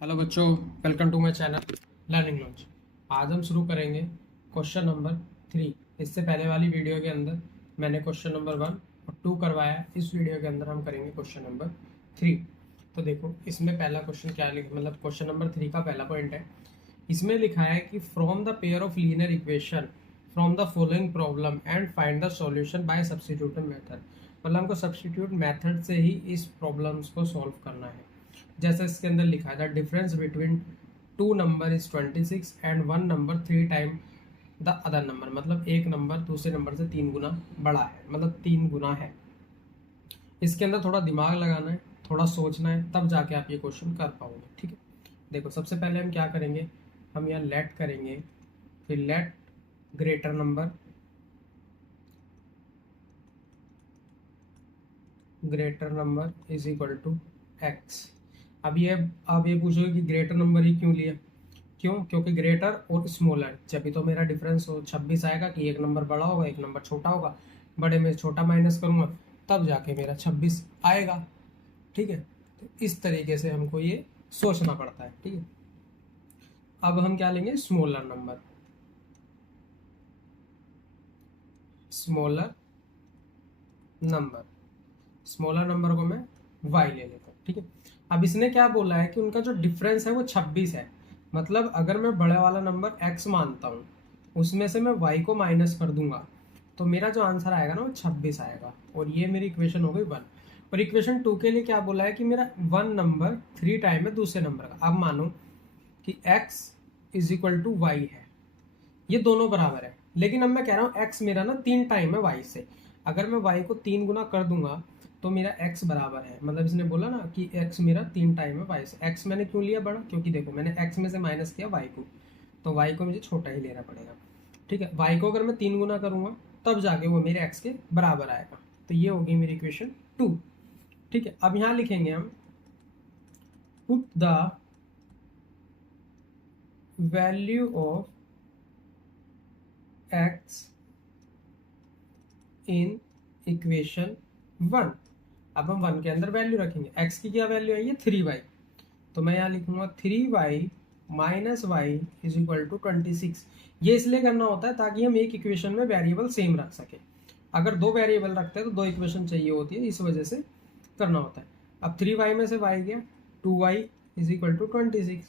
Hello बच्चों, welcome to my channel learning launch. आज हम शुरू करेंगे क्वेश्चन नंबर 3। इससे पहले वाली वीडियो के अंदर मैंने क्वेश्चन नंबर 1 और 2 करवाया। इस वीडियो के अंदर हम करेंगे क्वेश्चन नंबर 3। तो देखो, इसमें पहला क्वेश्चन क्या लिखा, मतलब क्वेश्चन नंबर 3 का पहला पॉइंट है। इसमें लिखा है कि from the pair of linear equation from the following problem and find the solution bye substitution method. मतलब हमको सब्स्टिट्यूट मेथड से ही इस प्रॉब्लम्स को सॉल्व करना है। जैसे इसके अंदर लिखा है the difference between two number is 26 and one number 3 time the other number. मतलब एक नंबर दूसरे नंबर से 3 गुना बड़ा है, मतलब 3 गुना है। इसके अंदर थोड़ा दिमाग लगाना है, थोड़ा सोचना है, तब जाके आप ये क्वेश्चन कर पाओगे। ठीक है, देखो सबसे पहले हम क्या करेंगे, हम यहाँ लेट करेंगे, फिर let greater number is equal to x. अब ये पूछोगे कि ग्रेटर नंबर ही क्यों लिया। क्यों? क्योंकि ग्रेटर और स्मॉलर, जब भी तो मेरा डिफरेंस हो 26 आएगा कि एक नंबर बड़ा होगा एक नंबर छोटा होगा। बड़े में छोटा माइनस करूंगा तब जाके मेरा 26 आएगा। ठीक है, तो इस तरीके से हमको ये सोचना पड़ता है। ठीक है, अब हम क्या लेंगे, स्मॉलर नंबर स्मॉलर नंबर को मैं y ले लेता हूँ। ठीक है, अब इसने क्या बोला है कि उनका जो डिफरेंस है वो 26 है। मतलब अगर मैं बड़े वाला नंबर x मानता हूँ, उसमें से मैं y को माइनस कर दूंगा, तो मेरा जो आंसर आएगा ना वो 26 आएगा। और ये मेरी इक्वेशन हो गई 1। और इक्वेशन 2 के लिए क्या बोला है कि मेरा 1 नंबर 3 टाइम है दूसरे नंबर का। अब मानो कि x is equal to y है, ये दोनों बराबर है। लेकिन अब मैं कह रहा हूँ x मेरा ना 3 टाइम है y से। अगर मैं y को 3 गुना कर दूंगा तो मेरा x बराबर है, मतलब इसने बोला ना कि x मेरा 3 टाइम है y से। x मैंने क्यों लिया बड़ा, क्योंकि देखो मैंने x में से माइनस किया y को, तो y को मुझे छोटा ही लेना पड़ेगा। ठीक है, y को अगर मैं 3 गुना करूंगा तब जाके वो मेरे x के बराबर आएगा। तो ये होगी मेरी इक्वेशन 2। ठीक है, अब यहाँ लिखेंगे हम put the value of x in equation 1। अब हम 1 के अंदर वैल्यू रखेंगे। x की क्या वैल्यू है, ये 3y। तो मैं यहाँ लिखूंगा 3y minus y is equal to 26। ये इसलिए करना होता है ताकि हम एक इक्वेशन में वेरिएबल सेम रख सके। अगर दो वेरिएबल रखते हैं तो दो इक्वेशन चाहिए होती है, इस वजह से करना होता है। अब 3y में से y गया, 2y इज इक्वल टू 26।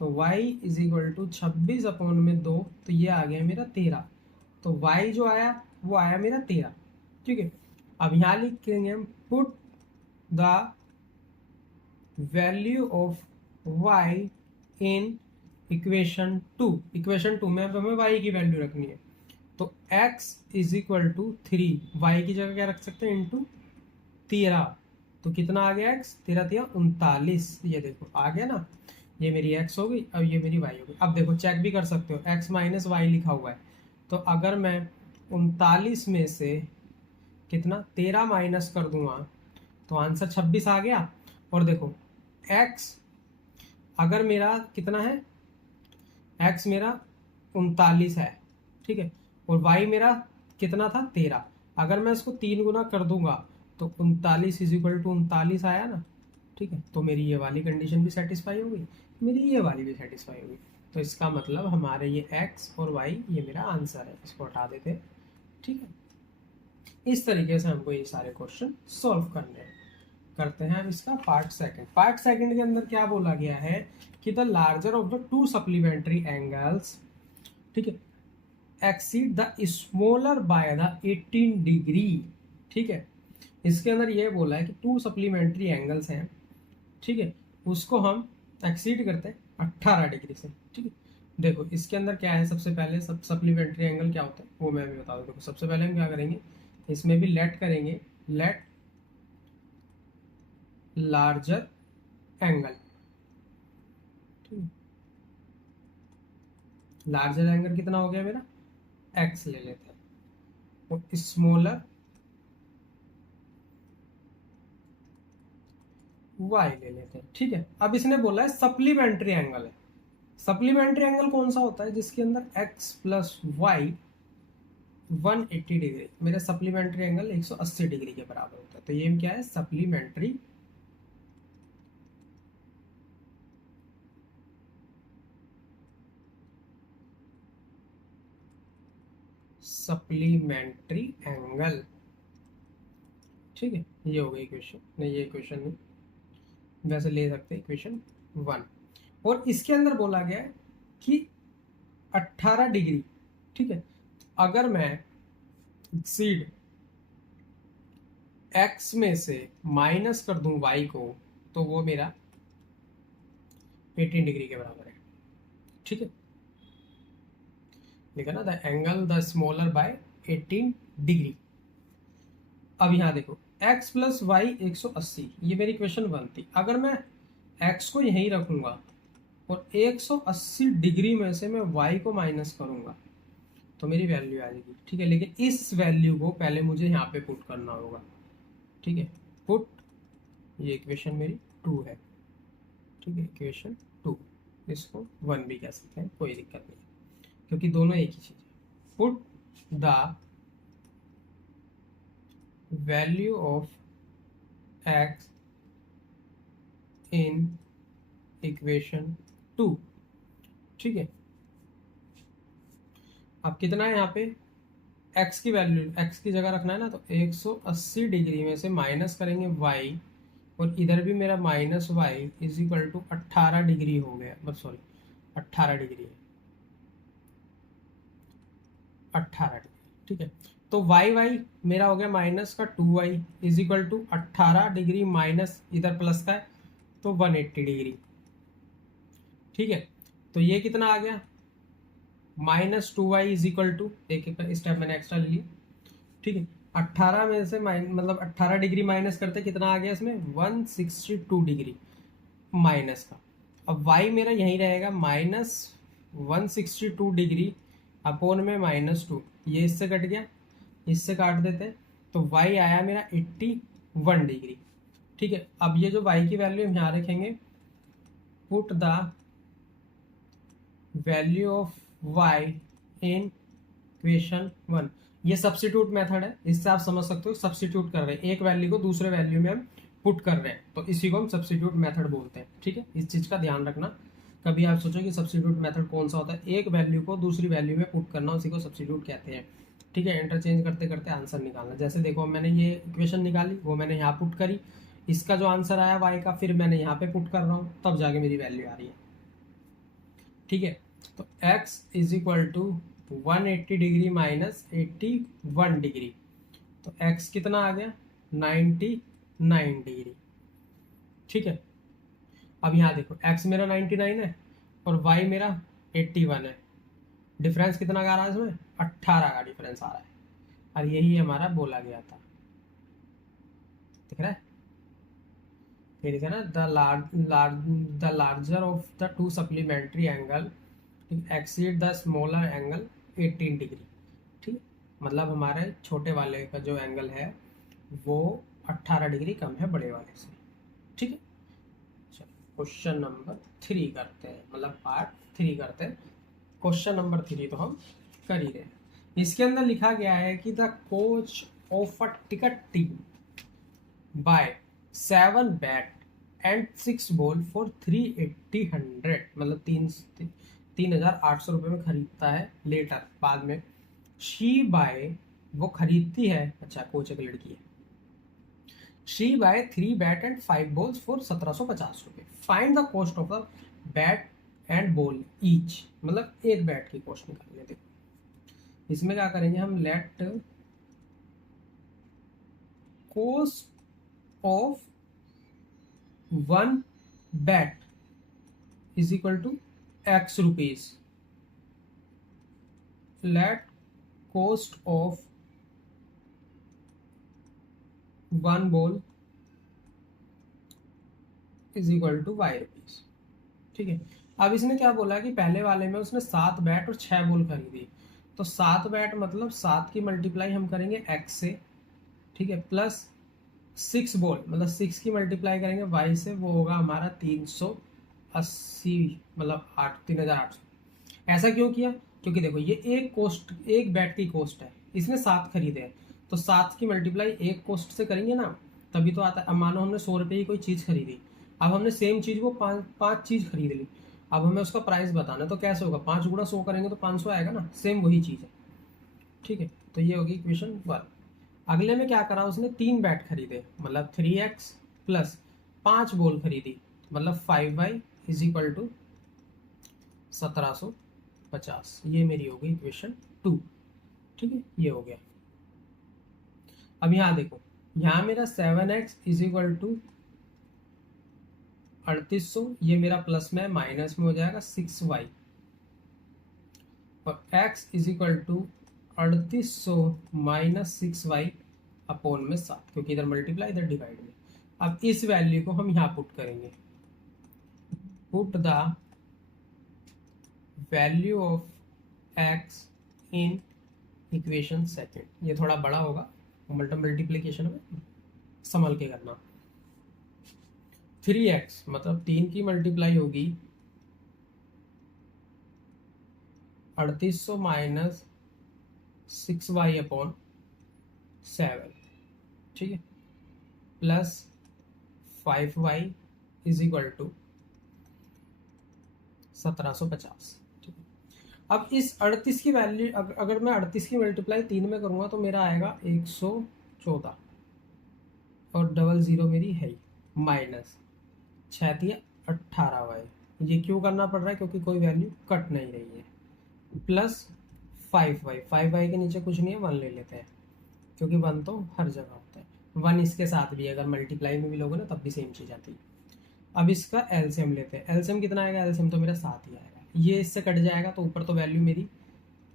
तो y is equal to 26 upon में 2, तो ये आ गया मेरा 13। तो y जो आया वो आया मेरा 13। ठीक है, अब यहाँ लिखेंगे हम put the value of y in equation 2। Equation 2 में अब हमें y की वैल्यू रखनी है। तो x is equal to 3, y की जगह क्या रख सकते हैं, इंटू 13। तो कितना आ गया x, 13 3 39। ये देखो आ गया ना, ये मेरी x हो गई, अब ये मेरी y हो गई। अब देखो चेक भी कर सकते हो, x माइनस वाई लिखा हुआ है। तो अगर मैं 39 में से कितना 13 माइनस कर दूंगा तो आंसर 26 आ गया। और देखो x अगर मेरा कितना है, x मेरा 39 है। ठीक है, और y मेरा कितना था 13। अगर मैं इसको 3 गुना कर दूंगा तो 39 इज इक्वल टू 39 आया ना। ठीक है, तो मेरी ये वाली कंडीशन भी सेटिस्फाई हो गई, मेरी ये वाली भी सेटिस्फाई हो गई। तो इसका मतलब हमारे ये x और y ये मेरा आंसर है। इसको हटा देते हैं। ठीक है, इस तरीके से हमको ये सारे क्वेश्चन सॉल्व करने हैं। करते हैं अब इसका पार्ट सेकंड के अंदर क्या बोला गया है कि the larger of the two supplementary angles, ठीक है, exceed the smaller by the 18 degree. ठीक है, इसके अंदर ये बोला है कि टू सप्लीमेंट्री एंगल्स हैं, ठीक है, उसको हम एक्सीड करते हैं 18 डिग्री से। ठीक है, देखो इसके अंदर क्या है, सबसे पहले सप्लीमेंट्री एंगल क्या होता है वो मैं भी बता दूं। देखो सबसे पहले हम क्या करेंगे, इसमें भी लेट करेंगे, let larger angle. Larger angle कितना हो गया मेरा, x ले लेते हैं, और स्मॉलर y ले लेते हैं। ठीक है, अब इसने बोला है सप्लीमेंट्री एंगल है। सप्लीमेंट्री एंगल कौन सा होता है, जिसके अंदर x प्लस वाई 180 डिग्री, मेरा सप्लीमेंट्री एंगल 180 डिग्री के बराबर होता है। तो ये क्या है, सप्लीमेंट्री सप्लीमेंट्री एंगल। ठीक है, ये हो गई इक्वेशन, नहीं ये इक्वेशन नहीं, वैसे ले सकते इक्वेशन 1। और इसके अंदर बोला गया है कि 18 डिग्री, ठीक है, अगर मैं एक्सीड x में से माइनस कर दूं y को तो वो मेरा 18 डिग्री के बराबर है। ठीक है, लिखा ना, the angle the smaller by 18 degree. अब यहां देखो x प्लस वाई 180, ये मेरी क्वेश्चन 1 थी। अगर मैं x को यहीं रखूंगा और 180 डिग्री में से मैं y को माइनस करूंगा तो मेरी वैल्यू आ जाएगी। ठीक है, लेकिन इस वैल्यू को पहले मुझे यहाँ पे पुट करना होगा। ठीक है, पुट, ये इक्वेशन मेरी 2 है। ठीक है, इक्वेशन 2, इसको 1 भी कह सकते हैं, कोई दिक्कत नहीं है क्योंकि दोनों एक ही चीज है। Put the value of x in equation 2। ठीक है, अब कितना है यहाँ पे x की वैल्यू, x की जगह रखना है ना, तो 180 डिग्री में से माइनस करेंगे y, और इधर भी मेरा minus y is equal to 18 degree हो गया, बस सॉरी 18 डिग्री है, 18 डिग्री। ठीक है, तो वाई वाई मेरा हो गया माइनस का 2y is equal to 18 degree minus इधर प्लस का है तो 180 डिग्री। ठीक है, तो ये कितना आ गया, minus 2y is equal to, एक स्टेप मैंने एक्स्ट्रा ले लिया। ठीक है, 18 में से मतलब 18 डिग्री माइनस करते कितना आ गया इसमें, 162 डिग्री माइनस का। अब y मेरा यहीं रहेगा माइनस 162 डिग्री अपोन में -2, ये इससे कट गया, इससे काट देते हैं तो y आया मेरा 81 डिग्री। ठीक है, अब ये जो y की वैल्यू हम यहाँ रखेंगे, put the value of y in equation 1। ये सब्स्टिट्यूट मेथड है, इससे आप समझ सकते हो सब्स्टिट्यूट कर रहे हैं, एक वैल्यू को दूसरे वैल्यू में हम पुट कर रहे हैं, तो इसी को हम सब्स्टिट्यूट मेथड बोलते हैं। ठीक है, इस चीज का ध्यान रखना, कभी आप सोचो कि सब्स्टिट्यूट मेथड कौन सा होता है, एक वैल्यू को दूसरी वैल्यू में पुट करना, उसी को सब्स्टिट्यूट कहते हैं। ठीक है, इंटरचेंज करते करते आंसर निकालना, जैसे देखो मैंने ये इक्वेशन निकाली, वो मैंने यहाँ पुट करी, इसका जो आंसर आया वाई का फिर मैंने यहाँ पे पुट कर रहा हूँ, तब जाके मेरी वैल्यू आ रही है। ठीक है, तो x is equal to 180 degree minus 81 degree, तो x कितना आ गया 99 डिग्री। ठीक है, अब यहाँ देखो x मेरा 99 है और y मेरा 81 है, डिफरेंस कितना का आ रहा है इसमें, 18 का डिफरेंस आ रहा है, और यही हमारा बोला गया था। दिख रहा है, ये लिखा ना, the larger of the two supplementary angle exceed the smaller angle 18 degree. ठीक, मतलब हमारे छोटे वाले का जो एंगल है वो 18 डिग्री कम है बड़े वाले से। ठीक है, चलो क्वेश्चन नंबर 3 करते हैं, मतलब पार्ट 3 करते हैं। क्वेश्चन नंबर 3 तो हम कर ही रहे हैं। इसके अंदर लिखा गया है कि the coach of a ticket team buy 7 bat and 6 ball for 380 मतलब 3,800 रुपये में खरीदता है लेटर, बाद में शी बाय, वो खरीदती है, अच्छा कोच एक लड़की है, she buy 3 bat and 5 balls for 1750 रुपये। Find the cost of the bat and ball each, मतलब एक बैट की कॉस्ट निकाल लेते। इसमें क्या करेंगे हम, let cost of 1 bat is equal to x rupees, let cost of 1 ball is equal to y rupees. ठीक है, अब इसने क्या बोला कि पहले वाले में उसने 7 बैट और 6 बॉल खरीदी, तो 7 बैट मतलब 7 की मल्टीप्लाई हम करेंगे x से, ठीक है, प्लस 6 बॉल मतलब 6 की मल्टीप्लाई करेंगे y से, वो होगा हमारा 380 मतलब 3,800। ऐसा क्यों किया, क्योंकि देखो ये एक बैट की कॉस्ट है, इसने 7 खरीदे हैं, तो 7 की मल्टीप्लाई एक कॉस्ट से करेंगे ना तभी तो आता है। अब मानो हमने 100 रुपये की कोई चीज़ खरीदी, अब हमने सेम चीज़ को 5 चीज़ खरीद ली, अब हमें उसका प्राइस बताना, तो कैसे होगा, 5 गुणा 100 करेंगे तो 500 आएगा ना, सेम वही चीज़ है। ठीक है, तो ये होगी इक्वेशन 1। अगले में क्या करा उसने, 3 बैट खरीदे, मतलब 3x प्लस 5 बॉल खरीदी, मतलब 5y इज इक्वल टू 1750। ये मेरी होगी इक्वेशन 2। ठीक है, ये हो गया। अब यहाँ देखो, यहाँ मेरा 7x इज इक्वल टू 3800, ये मेरा प्लस में माइनस में हो जाएगा 6y, और x is equal to 3800 minus 6y upon में 7, क्योंकि इधर मल्टीप्लाई इधर डिवाइड में। अब इस वैल्यू को हम यहाँ पुट करेंगे, put the value of x in equation second. ये थोड़ा बड़ा होगा, मल्टीप्लीकेशन में संभल के करना। 3x मतलब 3 की मल्टीप्लाई होगी 3800 माइनस 6y अपॉन 7, ठीक है, plus 5y is equal to 1750। ठीक है, अब इस 38 की वैल्यू अगर मैं 38 की मल्टीप्लाई 3 में करूँगा तो मेरा आएगा 114, और डबल ज़ीरो मेरी है ही, माइनस 6 18y। ये क्यों करना पड़ रहा है, क्योंकि कोई वैल्यू कट नहीं रही है, प्लस 5y के नीचे कुछ नहीं है, 1 ले लेते हैं, क्योंकि 1 तो हर जगह होता है। 1 इसके साथ भी अगर मल्टीप्लाई में भी लोगे ना तब भी सेम चीज़ आती है। अब इसका एलसीएम लेते हैं, एलसीएम कितना आएगा, एलसीएम तो मेरा 7 ही आएगा, ये इससे कट जाएगा तो ऊपर तो वैल्यू मेरी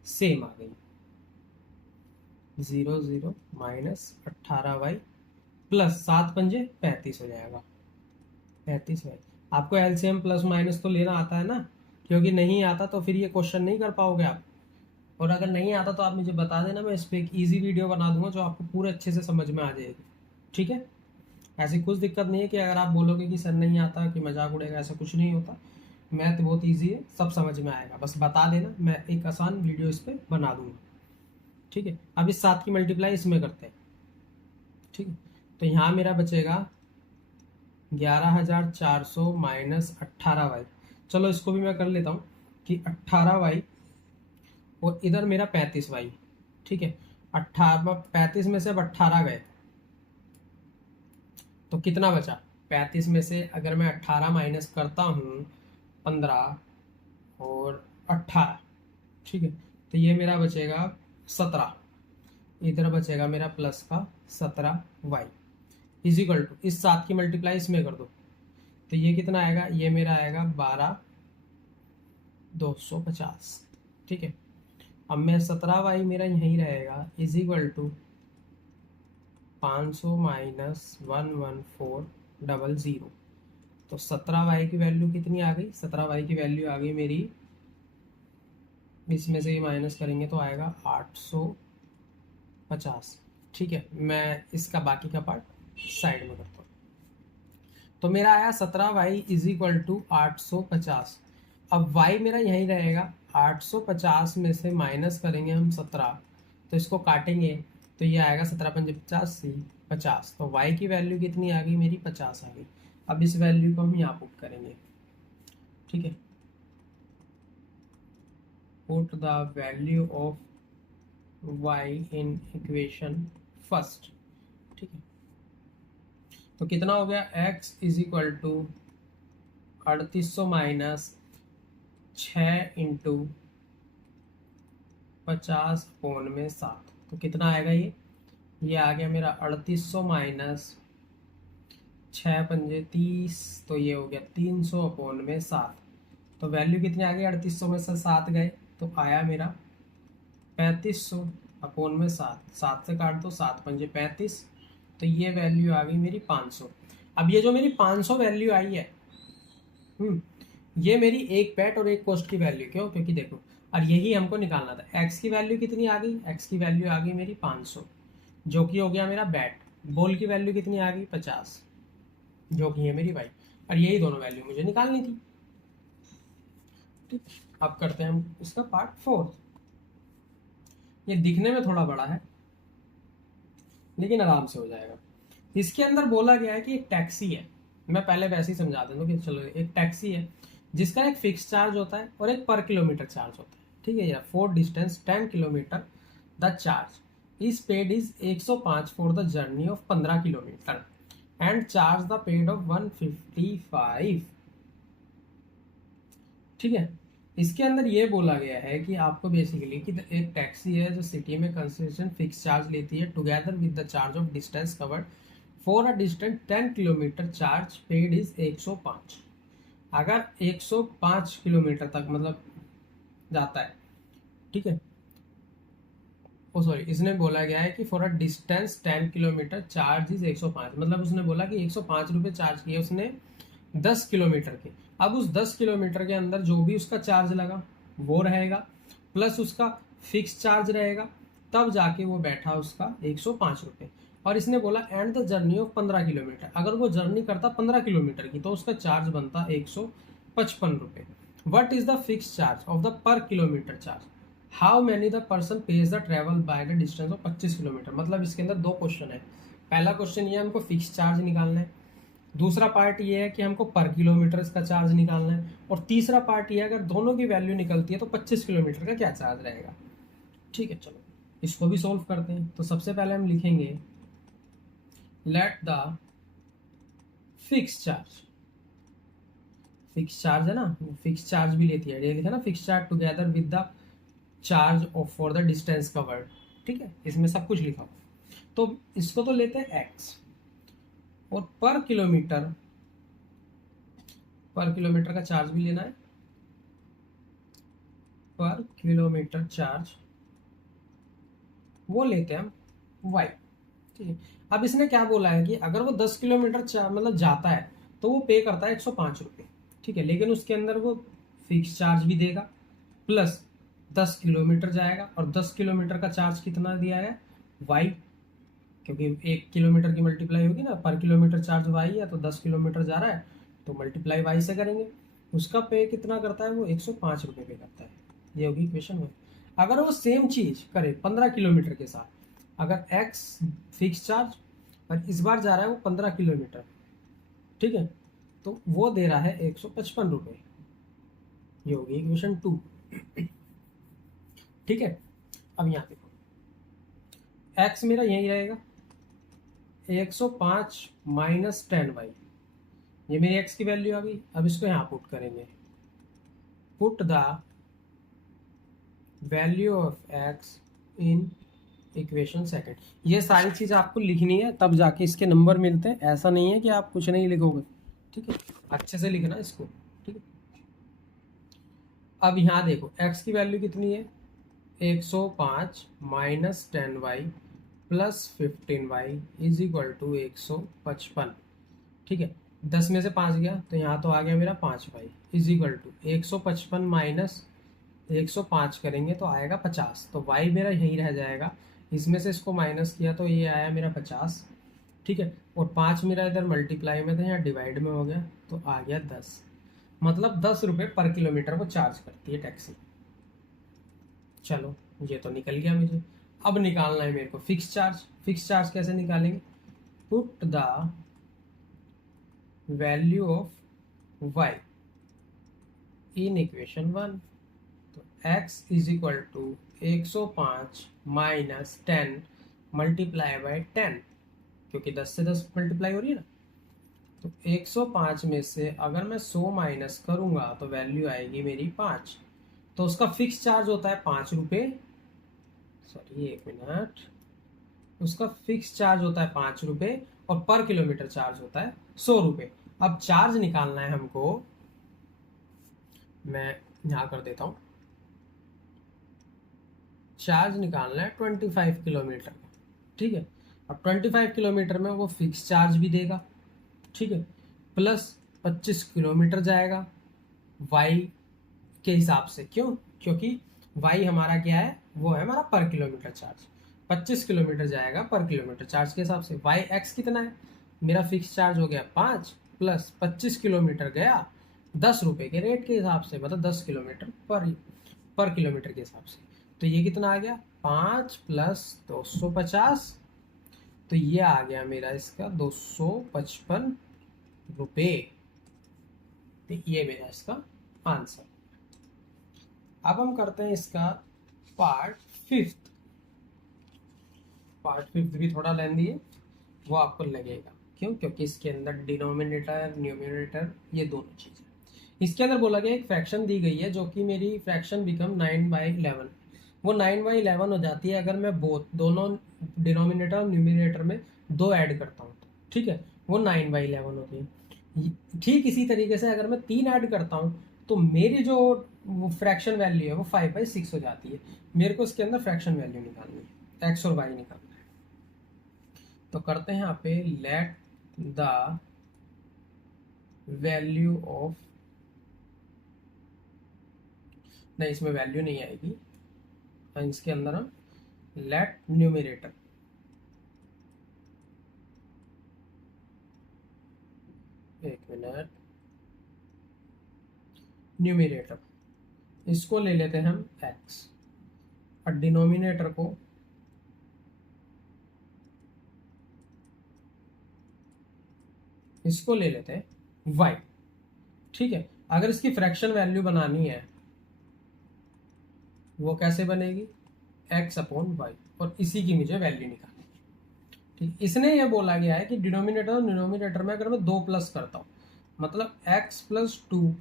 सेम आ गई, 0 0 माइनस 18y प्लस 7 पंजे 35 हो जाएगा, 35y। आपको एलसीएम प्लस माइनस तो लेना आता है ना, क्योंकि नहीं आता तो फिर ये क्वेश्चन नहीं कर पाओगे आप, और अगर नहीं आता तो आप मुझे बता देना, मैं इस पर एक ईजी वीडियो बना दूंगा जो आपको पूरे अच्छे से समझ में आ जाएगी। ठीक है, ऐसी कुछ दिक्कत नहीं है कि अगर आप बोलोगे कि सर नहीं आता कि मजाक उड़ेगा, ऐसा कुछ नहीं होता। मैथ बहुत ईजी है, सब समझ में आएगा, बस बता देना, मैं एक आसान वीडियो इस पर बना दूंगा। ठीक है, अब इस 7 की मल्टीप्लाई इसमें करते हैं। ठीक है, तो यहाँ मेरा बचेगा 11400 माइनस 18y। चलो इसको भी मैं कर लेता हूँ कि 18y और इधर मेरा 35y। ठीक है, 35 में से अब 18 गए तो कितना बचा, 35 में से अगर मैं 18 माइनस करता हूँ 15 और 18, ठीक है, तो ये मेरा बचेगा 17, इधर बचेगा मेरा प्लस का 17y इज इक्वल टू, इस 7 की मल्टीप्लाई इसमें कर दो तो ये कितना आएगा, ये मेरा आएगा 12250। ठीक है, अब मैं 17y मेरा यहीं रहेगा इज इक्वल टू 500 माइनस 11400, तो 17y की वैल्यू कितनी आ गई, 17y की वैल्यू आ गई मेरी, इसमें से ये माइनस करेंगे तो आएगा 850। ठीक है, मैं इसका बाकी का पार्ट साइड में करता हूँ। तो मेरा आया 17y इज इक्वल टू 850। अब y मेरा यहीं रहेगा, 850 में से माइनस करेंगे हम 17, तो इसको काटेंगे तो ये आएगा 17 पंजे 50, तो y की वैल्यू कितनी आ गई मेरी, 50 आ गई। अब इस वैल्यू को हम यहाँ पुट करेंगे। ठीक है, put the value of y in equation first. ठीक है, तो कितना हो गया, x is equal to 3800 minus 6 into 50 upon में 7, तो कितना आएगा ये आ गया मेरा 3800 माइनस 6 पंजे 30, तो ये हो गया 300 अपोन में 7। तो वैल्यू कितनी आ गई, 3800 में से 7 गए तो आया मेरा 3500 अपोन में 7, 7 से काट दो, 7 पंजे 35, तो ये वैल्यू आ गई मेरी 500। अब ये जो मेरी 500 वैल्यू आई है, ये मेरी एक बैट और एक पोस्ट की वैल्यू, क्यों, क्योंकि देखो, और यही हमको निकालना था। एक्स की वैल्यू कितनी आ गई, एक्स की वैल्यू आ गई मेरी 500, जो कि हो गया मेरा बैट। बॉल की वैल्यू कितनी आ गई, 50, जो कि है मेरी वाई, और यही दोनों वैल्यू मुझे निकालनी थी। ठीक, अब करते हैं हम इसका पार्ट 4। ये दिखने में थोड़ा बड़ा है लेकिन आराम से हो जाएगा। इसके अंदर बोला गया है कि एक टैक्सी है, मैं पहले वैसे ही समझा देता हूँ कि चलो एक टैक्सी है जिसका एक फिक्स चार्ज होता है और एक पर किलोमीटर चार्ज होता है। ठीक है, या 4 distance 10 kilometre the charge is paid is 105 for the journey of 15 kilometre and charge the paid of 155। ठीक है, इसके अंदर ये बोला गया है कि आपको बेसिकली कि एक टैक्सी है जो सिटी में कंसेशन फिक्स चार्ज लेती है together with the charge of distance covered for a distance 10 kilometre charge paid is 105। अगर 105 किलोमीटर तक मतलब जाता है, ठीक है, ओ सॉरी, इसने बोला गया है कि for a distance 10 kilometre charge is 105, मतलब उसने बोला कि 105 रुपये चार्ज किए उसने 10 किलोमीटर के। अब उस 10 किलोमीटर के अंदर जो भी उसका चार्ज लगा वो रहेगा, प्लस उसका फिक्स चार्ज रहेगा, तब जाके वो बैठा उसका 105 रुपये। और इसने बोला and the journey of 15 kilometre, अगर वो जर्नी करता 15 किलोमीटर की तो उसका चार्ज बनता 155 रुपये। What is the fix charge of the पर kilometre charge, how many the person page the travel by the distance of 25 kilometre. मतलब इसके अंदर दो क्वेश्चन है। पहला क्वेश्चन ये हमको फिक्स चार्ज निकालना है, दूसरा पार्ट ये है कि हमको पर किलोमीटर इसका चार्ज निकालना है, और तीसरा पार्ट ये है अगर दोनों की वैल्यू निकलती है तो 25 किलोमीटर का क्या चार्ज रहेगा। ठीक है, चलो इसको भी सोल्व करते हैं। तो सबसे पहले हम लिखेंगे let the fix charge, fix charge है ना, फिक्स चार्ज भी लेती है, ये लिखा ना fix charge together with the charge of for the distance covered. ठीक है, इसमें सब कुछ लिखा हो, तो इसको तो लेते हैं एक्स, और पर किलोमीटर का चार्ज भी लेना है, पर किलोमीटर चार्ज वो लेते हैं हम वाई। ठीक है, अब इसने क्या बोला है कि अगर वो 10 किलोमीटर मतलब जाता है तो वो पे करता है 105 रुपये। ठीक है, लेकिन उसके अंदर वो फिक्स चार्ज भी देगा, प्लस 10 किलोमीटर जाएगा, और 10 किलोमीटर का चार्ज कितना दिया है वाई, क्योंकि 1 किलोमीटर की मल्टीप्लाई होगी ना, पर किलोमीटर चार्ज वाई है तो 10 किलोमीटर जा रहा है तो मल्टीप्लाई वाई से करेंगे। उसका पे कितना करता है वो 105 रुपये पे करता है। ये होगी इक्वेशन में। अगर वो सेम चीज करे 15 किलोमीटर के साथ, अगर एक्स फिक्स चार्ज और इस बार जा रहा है वो 15 किलोमीटर, ठीक है, तो वो दे रहा है 155 रुपये। ये होगी इक्वेशन 2। ठीक है, अब यहाँ देखो एक्स मेरा यही रहेगा 105 माइनस 10y, ये मेरी एक्स की वैल्यू आ गई। अब इसको यहाँ पुट करेंगे, put the value of x in equation second. ये सारी चीज आपको लिखनी है तब जाके इसके नंबर मिलते हैं, ऐसा नहीं है कि आप कुछ नहीं लिखोगे। ठीक है, अच्छे से लिखना इसको। ठीक है, अब यहाँ देखो x की वैल्यू कितनी है 105 minus 10y plus 15y is equal to 155। ठीक है, 10 में से 5 गया तो यहाँ तो आ गया मेरा 5y is equal to 155 minus 105 करेंगे तो आएगा 50। तो y मेरा यही रह जाएगा, इसमें से इसको माइनस किया तो ये आया मेरा 50। ठीक है, और 5 मेरा इधर मल्टीप्लाई में था, यहाँ डिवाइड में हो गया तो आ गया 10। मतलब 10 रुपये पर किलोमीटर वो चार्ज करती है टैक्सी। चलो ये तो निकल गया मुझे। अब निकालना है मेरे को फिक्स चार्ज। फिक्स चार्ज कैसे निकालेंगे, put the value of y in equation 1। तो x is equal to 105 minus 10 multiply by 10, क्योंकि 10 से 10 मल्टीप्लाई हो रही है ना। तो 105 में से अगर मैं 100 माइनस करूंगा तो वैल्यू आएगी मेरी 5। तो उसका फिक्स चार्ज होता है 5 रुपये, सॉरी 1 मिनट, उसका फिक्स चार्ज होता है 5 रुपये और पर किलोमीटर चार्ज होता है 100 रुपये। अब चार्ज निकालना है हमको, मैं यहां कर देता हूं, चार्ज निकालना है 25 किलोमीटर का। ठीक है, अब 25 किलोमीटर में वो फिक्स चार्ज भी देगा, ठीक है, प्लस 25 किलोमीटर जाएगा वाई के हिसाब से। क्यों, क्योंकि वाई हमारा क्या है, वो है हमारा पर किलोमीटर चार्ज। 25 किलोमीटर जाएगा पर किलोमीटर चार्ज के हिसाब से। वाई एक्स कितना है, मेरा फिक्स चार्ज हो गया 5 प्लस 25 किलोमीटर गया 10 रुपये के रेट के हिसाब से, मतलब 10 किलोमीटर पर किलोमीटर के हिसाब से। तो ये कितना आ गया 5 प्लस 250, तो ये आ गया मेरा इसका 255 रुपये। तो ये मेरा इसका आंसर। अब हम करते हैं इसका पार्ट 5। पार्ट फिफ्थ भी थोड़ा लेंदी है, वो आपको लगेगा। क्यों? क्योंकि इसके अंदर डिनोमिनेटर न्यूमिनेटर ये दोनों चीज़ें। इसके अंदर बोला गया एक फ्रैक्शन दी गई है जो कि मेरी फ्रैक्शन बिकम 9/11। वो 9/11 हो जाती है अगर मैं दोनों डिनोमिनेटर और न्यूमिनेटर में 2 ऐड करता हूँ। ठीक है, वो 9/11 होती है। ठीक इसी तरीके से अगर मैं 3 ऐड करता हूँ तो मेरी जो फ्रैक्शन वैल्यू है वो 5/6 हो जाती है। मेरे को इसके अंदर फ्रैक्शन वैल्यू निकालनी है, एक्स और वाई निकालना है। तो करते हैं यहाँ पे लेट द वैल्यू ऑफ, नहीं इसमें वैल्यू नहीं आएगी, इसके अंदर हम लेट न्यूमिनेटर, एक मिनट, न्यूमिनेटर इसको ले लेते हैं हम x और डिनोमिनेटर को इसको ले लेते हैं y। ठीक है, अगर इसकी फ्रैक्शन वैल्यू बनानी है वो कैसे बनेगी, x/y, और इसी की मुझे वैल्यू निकालनी है। ठीक, इसने ये बोला गया है कि डिनोमिनेटर और डिनोमिनेटर में अगर मैं 2 प्लस करता हूँ, मतलब x+2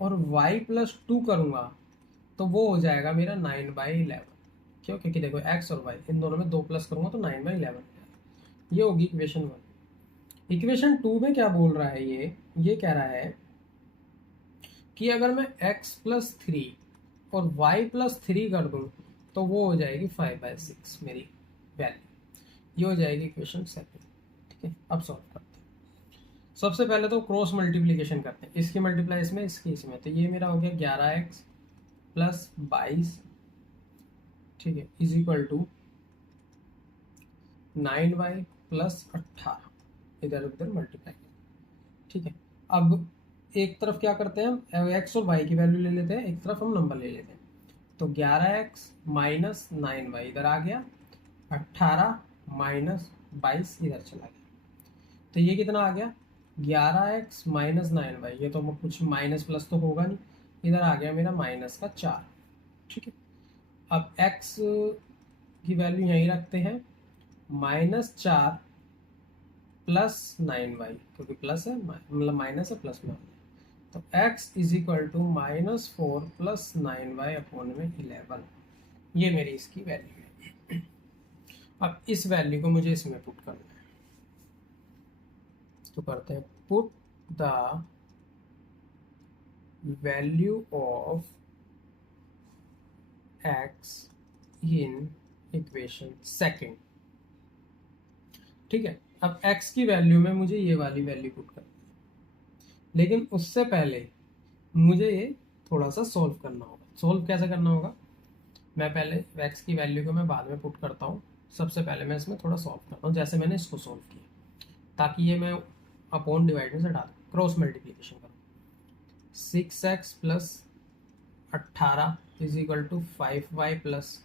और y+2 करूंगा तो वो हो जाएगा मेरा 9/11। क्यों? क्योंकि देखो x और y इन दोनों में 2 प्लस करूंगा तो 9/11। ये होगी इक्वेशन 1। इक्वेशन 2 में क्या बोल रहा है, ये कह रहा है कि अगर मैं x+3 और y+3 कर दूं तो वो हो जाएगी 5/6 मेरी वैल्यू। ये हो जाएगी इक्वेशन 7। ठीक है, अब सॉल्व करते हैं। सबसे पहले तो क्रॉस मल्टीप्लीकेशन करते हैं, इसकी मल्टीप्लाई इसमें, इसकी इसमें, तो ये मेरा हो गया 11x + 22, ठीक है, इज इक्वल टू 9y + 18, इधर उधर मल्टीप्लाई। ठीक है, अब एक तरफ क्या करते हैं हम, x और y की वैल्यू ले लेते हैं, एक तरफ हम नंबर ले लेते हैं। तो 11x - 9y इधर आ गया, 18 - 22 इधर चला गया। तो ये कितना आ गया, 11x - 9y, ये तो कुछ माइनस प्लस तो होगा नहीं, इधर आ गया मेरा -4। ठीक है, अब x की वैल्यू यहीं रखते हैं, -4 + 9y, क्योंकि प्लस है मतलब माइनस है प्लस में, तो x = -4 + 9y/11। ये मेरी इसकी वैल्यू है। अब इस वैल्यू को मुझे इसमें पुट करना है, तो करते हैं put the value of x in equation second. ठीक है, अब x की वैल्यू में मुझे ये वाली वैल्यू पुट करनी है, लेकिन उससे पहले मुझे ये थोड़ा सा सॉल्व करना होगा। सॉल्व कैसे करना होगा, मैं पहले x की वैल्यू को मैं बाद में पुट करता हूँ, सबसे पहले मैं इसमें थोड़ा सॉल्व करता हूँ जैसे मैंने इसको सॉल्व किया, ताकि ये मैं अपॉन डिवाइड में से डाल क्रॉस मल्टीप्लिकेशन करूँ। 6x + 18 = 5y +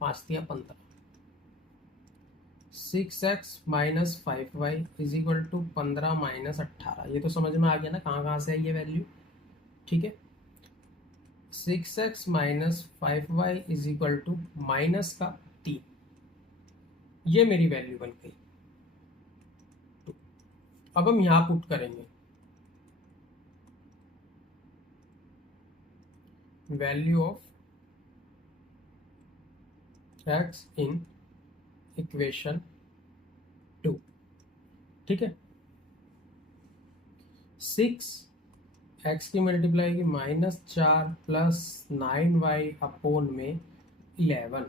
5 × 15। 6x - 5y = 15 - 18। ये तो समझ में आ गया ना कहाँ कहाँ से है ये वैल्यू। ठीक है, 6x - 5y = -3। ये मेरी वैल्यू बन गई। अब हम यहां पुट करेंगे value of x in equation 2। ठीक है, 6x की मल्टीप्लाई की -4 + 9y/11।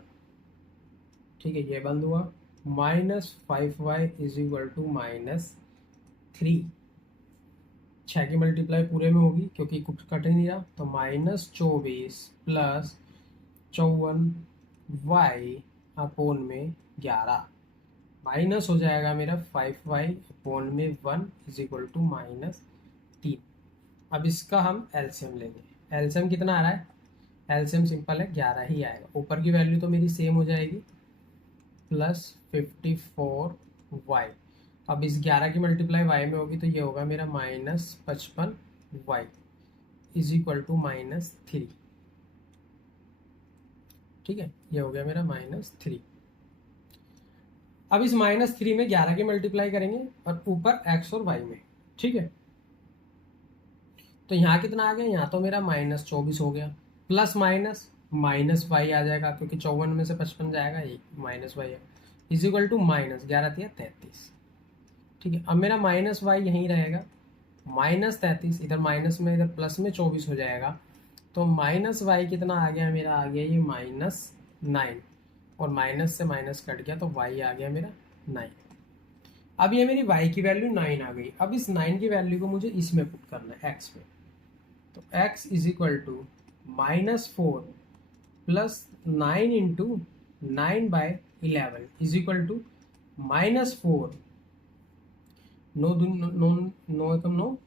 ठीक है, ये बंद हुआ, -5y = -3। 6 की मल्टीप्लाई पूरे में होगी क्योंकि कुछ कट नहीं रहा, तो -24 + 54y/11 माइनस हो जाएगा मेरा 5y/1 = -3। अब इसका हम एलसीएम लेंगे। एलसीएम कितना आ रहा है, एलसीएम सिंपल है 11 ही आएगा। ऊपर की वैल्यू तो मेरी सेम हो जाएगी, +54y। अब इस 11 की मल्टीप्लाई y में होगी तो ये होगा मेरा -55y = -3। ठीक है, ये हो गया मेरा -3। अब इस -3 में 11 की मल्टीप्लाई करेंगे और ऊपर x और y में, ठीक है। तो यहाँ कितना आ गया, यहाँ तो मेरा -24 हो गया, प्लस माइनस माइनस वाई आ जाएगा, क्योंकि 54 में से 55 जाएगा, एक माइनस वाई है, इज इक्वल टू -11×33। ठीक है, अब मेरा माइनस वाई यहीं रहेगा, -33, इधर माइनस में इधर प्लस में 24 हो जाएगा, तो माइनस वाई कितना आ गया मेरा, आ गया ये -9, और माइनस से माइनस कट गया तो वाई आ गया मेरा 9। अब ये मेरी y की वैल्यू 9 आ गई। अब इस 9 की वैल्यू को मुझे इसमें पुट करना है, x में। तो x is equal to -4 plus 9 into 9/11 is equal to -4, no no no एकम नो,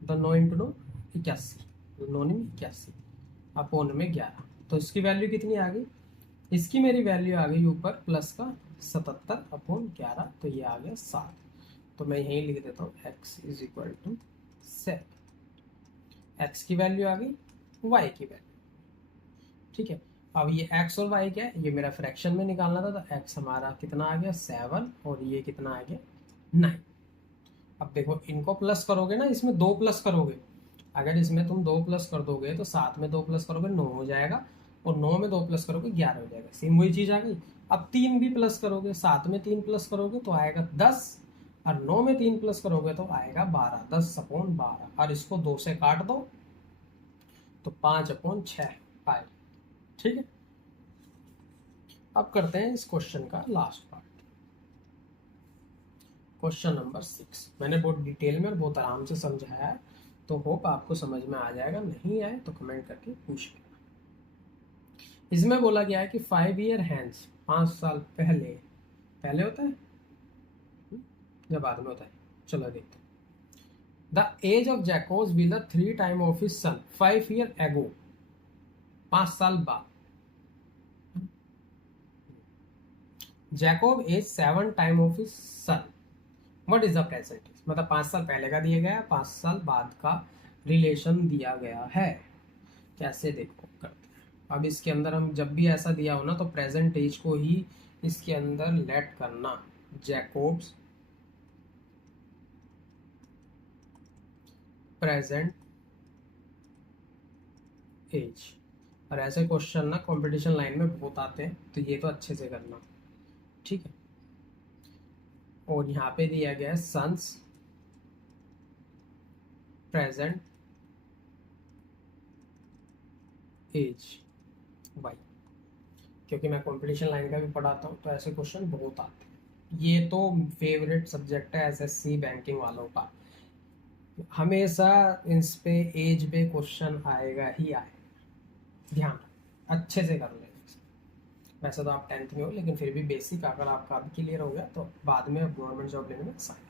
द 9 इंटू 9 81, 9 में 81 अपॉन में 11। तो इसकी वैल्यू कितनी आ गई, इसकी मेरी वैल्यू आ गई ऊपर प्लस का 77 अपॉन 11, तो ये आ गया 7। तो मैं यहीं लिख देता हूँ x is equal to 7। x की वैल्यू आ गई, y की वैल्यू, ठीक है। अब ये x और y क्या है, ये मेरा फ्रैक्शन में निकालना था, तो x हमारा कितना आ गया 7 और ये कितना आ गया 9। अब देखो इनको प्लस करोगे ना, इसमें 2 प्लस करोगे, अगर इसमें तुम 2 प्लस कर दोगे तो 7 में 2 प्लस करोगे 9 हो जाएगा, और 9 में 2 प्लस करोगे 11 हो जाएगा, सेम वही चीज आ गई। अब 3 भी प्लस करोगे, 7 में 3 प्लस करोगे तो आएगा 10, और 9 में 3 प्लस करोगे तो आएगा 12, 10/12, और इसको 2 से काट दो तो 5/6 आएगा, ठीक है। अब करते हैं इस क्वेश्चन का लास्ट पार्ट, क्वेश्चन नंबर 6। मैंने बहुत डिटेल में और बहुत आराम से समझाया है, तो होप आपको समझ में आ जाएगा, नहीं आए तो कमेंट करके पूछ लेना। इसमें बोला गया है कि 5 ईयर हैंस, 5 साल पहले, पहले होता है या बाद में होता है, चलो देखते हैं। The age of Jacob will the 3 time of his son 5 year ago, 5 साल बाद। Jacob age 7 time of his son, what is the present age, मतलब 5 साल पहले का दिया गया, 5 साल बाद का रिलेशन दिया गया है। कैसे देखो करते हैं। अब इसके अंदर हम जब भी ऐसा दिया हो ना, तो प्रेजेंट एज को ही इसके अंदर लेट करना, जैकोब्स प्रेजेंट एज। और ऐसे क्वेश्चन ना कंपटीशन लाइन में बहुत आते हैं, तो ये तो अच्छे से करना, ठीक है। और यहाँ पे दिया गया है सन्स प्रेजेंट एज वाई, क्योंकि मैं कंपटीशन लाइन का भी पढ़ाता हूँ, तो ऐसे क्वेश्चन बहुत आते हैं। ये तो फेवरेट सब्जेक्ट है एसएससी बैंकिंग वालों का, हमेशा इस पे एज पे क्वेश्चन आएगा ही आएगा, ध्यान अच्छे से कर लें। वैसे तो आप 10th में हो, लेकिन फिर भी बेसिक अगर आपका अभी क्लियर हो गया तो बाद में गवर्नमेंट जॉब लेने में आसान है,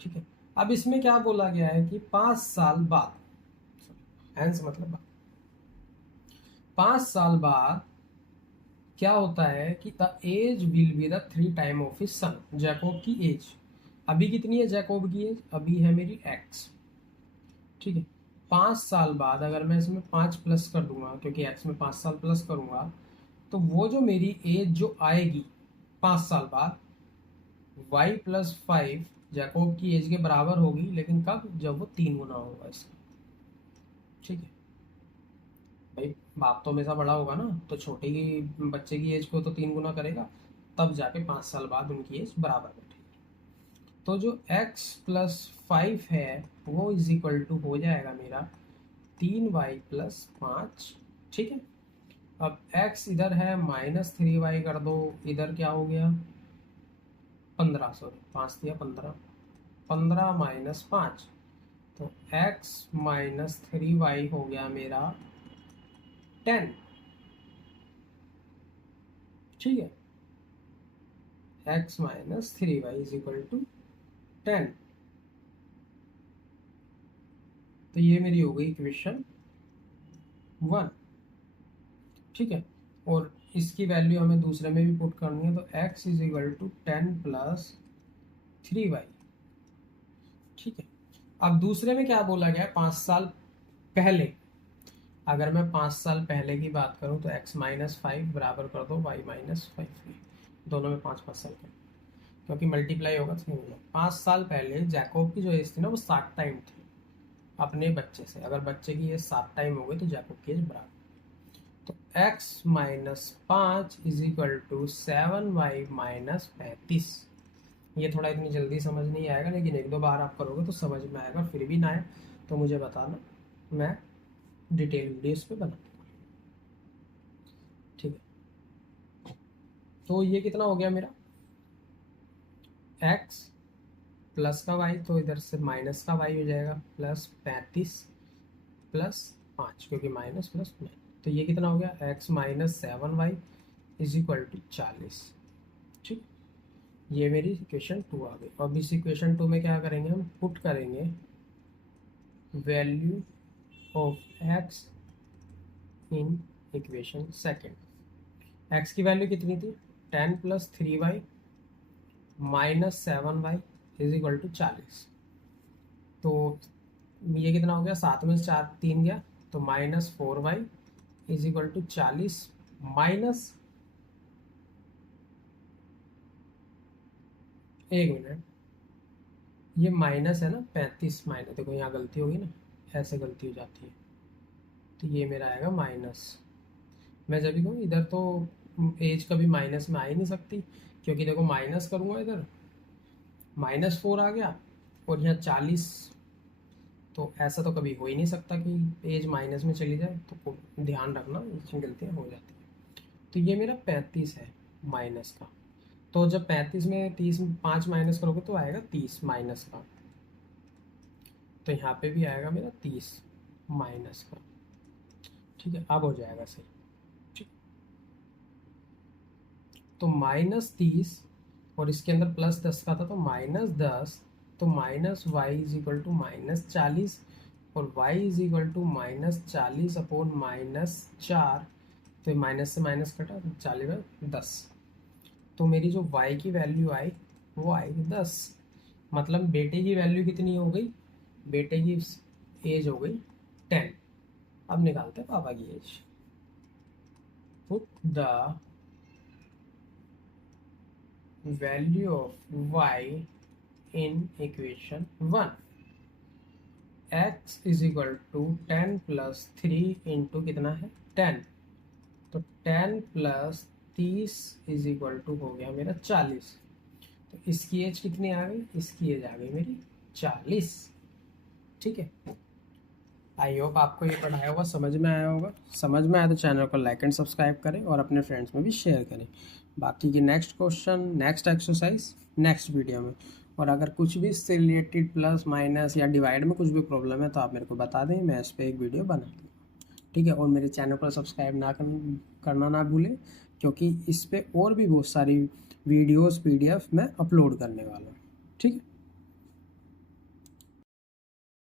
ठीक है। अब इसमें क्या बोला गया है कि 5 साल बाद, हैंस मतलब 5 साल बाद क्या होता है कि the age will be the 3 time of his son, Jacob की एज अभी कितनी है, जैकोब की एज अभी है मेरी x, ठीक है। 5 साल बाद अगर मैं इसमें 5 प्लस कर दूंगा, क्योंकि x में 5 साल प्लस करूंगा, तो वो जो मेरी एज जो आएगी 5 साल बाद, y + 5 जैकोब की एज के बराबर होगी, लेकिन कब, जब वो 3 गुना होगा इसका, ठीक है। भाई बाप तो हमेशा बड़ा होगा ना, तो छोटे की बच्चे की एज को तो 3 गुना करेगा, तब जाके 5 साल बाद उनकी एज बराबर बैठेगी। तो जो x + 5 है वो इज इक्वल टू हो जाएगा मेरा 3y + 5, ठीक है। अब x इधर है -3y कर दो, इधर क्या हो गया 15, सॉरी 5 दिया 15, 15 - 5, तो x - 3y हो गया मेरा 10, ठीक है। x - 3y is equal to 10। तो ये मेरी हो गई इक्वेशन 1, ठीक है। और इसकी वैल्यू हमें दूसरे में भी पुट करनी है, तो x is equal to 10 + 3y, ठीक है। अब दूसरे में क्या बोला गया है, 5 साल पहले, अगर मैं 5 साल पहले की बात करूं तो x - 5 बराबर कर दो y - 5 के, दोनों में 5 5 साल का, क्योंकि मल्टीप्लाई होगा तो नहीं होगा। 5 साल पहले जैकोब की जो एज थी ना वो 7 टाइम थी अपने बच्चे से। अगर बच्चे की एज 7 टाइम हो गई तो जैकोब की एज बराबर। तो x minus 5 is equal to 7y minus 35। ये थोड़ा इतनी जल्दी समझ नहीं आएगा, लेकिन 1-2 बार आप करोगे तो समझ में आएगा। फिर भी ना आए तो मुझे बताना, मैं डिटेल वीडियो इस पर बना दूँगा। ठीक है, तो ये कितना हो गया मेरा x प्लस का y, तो इधर से माइनस का y हो जाएगा प्लस 35 प्लस 5, क्योंकि माइनस प्लस में। तो ये कितना हो गया x minus 7y is equal to 40। ठीक, ये मेरी इक्वेशन 2 आ गई। अब इस इक्वेशन 2 में क्या करेंगे, हम पुट करेंगे value of x in equation second. x की वैल्यू कितनी थी 10 plus 3y minus 7y is equal to 40। तो ये कितना हो गया, 7 में से 4 3 गया तो minus 4y is equal to 40 minus, एक मिनट, ये माइनस है ना 35 माइनस, देखो यहाँ गलती होगी ना, ऐसे गलती हो जाती है। तो ये मेरा आएगा माइनस, मैं जब भी कहूँ इधर तो एज कभी माइनस में आ ही नहीं सकती, क्योंकि देखो माइनस करूँगा इधर -4 आ गया और यहाँ 40, तो ऐसा तो कभी हो ही नहीं सकता कि एज माइनस में चली जाए। तो ध्यान रखना, इसमें गलतियाँ हो जाती हैं। तो ये मेरा 35 है माइनस का। तो जब 35 में 30 5 माइनस करोगे तो आएगा 30 माइनस का। तो यहाँ पे भी आएगा मेरा 30 माइनस का। ठीक है, अब हो जाएगा सही। ठीक, तो -30 और इसके अंदर +10 का था तो -10, तो minus y is equal to -40 और y is equal to -40 upon -4। तो माइनस से माइनस कटा, 40/10। तो मेरी जो y की वैल्यू आई वो आएगी 10। मतलब बेटे की वैल्यू कितनी हो गई, बेटे की एज हो गई 10। अब निकालते हैं पापा की age. Put the value of y in equation 1। x is equal to 10 plus 3 into कितना है 10, तो 10 प्लस 30 इज इक्वल टू हो गया मेरा 40। तो इसकी एज कितनी आ गई, इसकी एज आ गई मेरी 40। ठीक है, आई होप आपको ये पढ़ाया होगा, समझ में आया होगा। समझ में आया तो चैनल को लाइक एंड सब्सक्राइब करें और अपने फ्रेंड्स में भी शेयर करें। बाकी की next question, next exercise next video में। और अगर कुछ भी इससे रिलेटेड प्लस माइनस या डिवाइड में कुछ भी प्रॉब्लम है तो आप मेरे को बता दें, मैं इस पर एक वीडियो बना दूँगा। ठीक है, और मेरे चैनल को सब्सक्राइब करना ना भूलें, क्योंकि इस पर और भी बहुत सारी वीडियोस PDF मैं अपलोड करने वाला हूँ। ठीक है।